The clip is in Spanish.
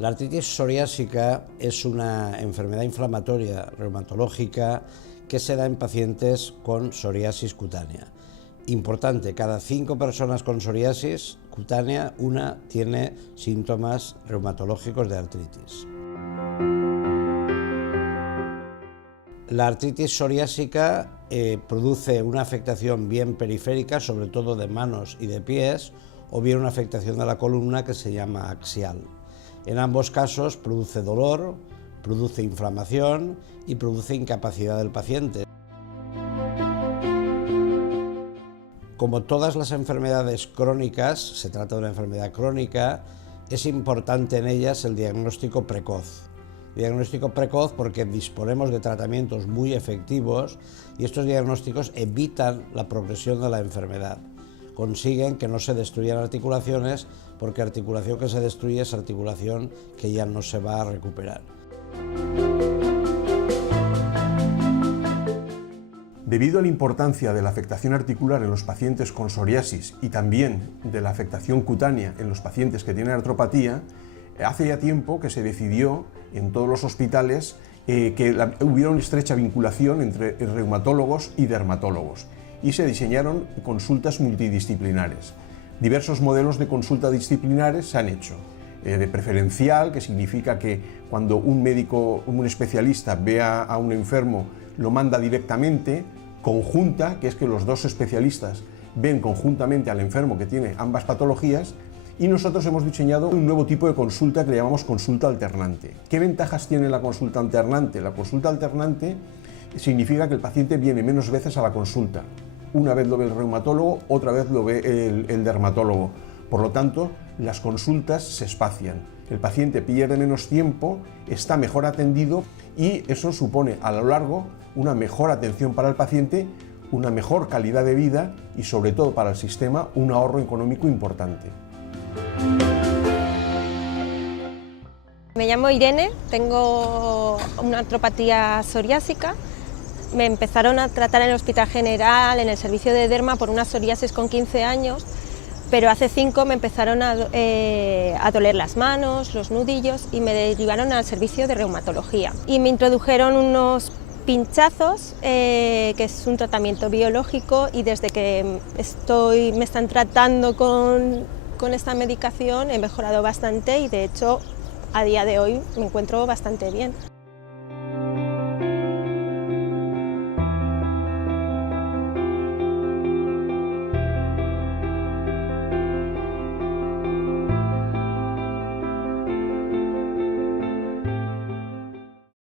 La artritis psoriásica es una enfermedad inflamatoria reumatológica que se da en pacientes con psoriasis cutánea. Importante, cada 5 personas con psoriasis cutánea, una tiene síntomas reumatológicos de artritis. La artritis psoriásica produce una afectación bien periférica, sobre todo de manos y de pies, o bien una afectación de la columna que se llama axial. En ambos casos produce dolor, produce inflamación y produce incapacidad del paciente. Como todas las enfermedades crónicas, se trata de una enfermedad crónica, es importante en ellas el diagnóstico precoz. Diagnóstico precoz porque disponemos de tratamientos muy efectivos y estos diagnósticos evitan la progresión de la enfermedad. Consiguen que no se destruyan articulaciones, porque articulación que se destruye es articulación que ya no se va a recuperar. Debido a la importancia de la afectación articular en los pacientes con psoriasis y también de la afectación cutánea en los pacientes que tienen artropatía, hace ya tiempo que se decidió en todos los hospitales que hubiera una estrecha vinculación entre reumatólogos y dermatólogos y se diseñaron consultas multidisciplinares. Diversos modelos de consulta disciplinares se han hecho. De preferencial, que significa que cuando un médico, un especialista ve a un enfermo, lo manda directamente. Conjunta, que es que los dos especialistas ven conjuntamente al enfermo que tiene ambas patologías, y nosotros hemos diseñado un nuevo tipo de consulta que le llamamos consulta alternante. ¿Qué ventajas tiene la consulta alternante? La consulta alternante significa que el paciente viene menos veces a la consulta. Una vez lo ve el reumatólogo, otra vez lo ve el dermatólogo. Por lo tanto, las consultas se espacian. El paciente pierde menos tiempo, está mejor atendido y eso supone a lo largo una mejor atención para el paciente, una mejor calidad de vida y sobre todo para el sistema un ahorro económico importante. Me llamo Irene, tengo una artropatía psoriásica. Me empezaron a tratar en el Hospital General, en el servicio de derma, por una psoriasis con 15 años, pero hace 5 me empezaron a doler las manos, los nudillos y me derivaron al servicio de reumatología. Y me introdujeron unos pinchazos, que es un tratamiento biológico, y desde que me están tratando con esta medicación he mejorado bastante y de hecho a día de hoy me encuentro bastante bien.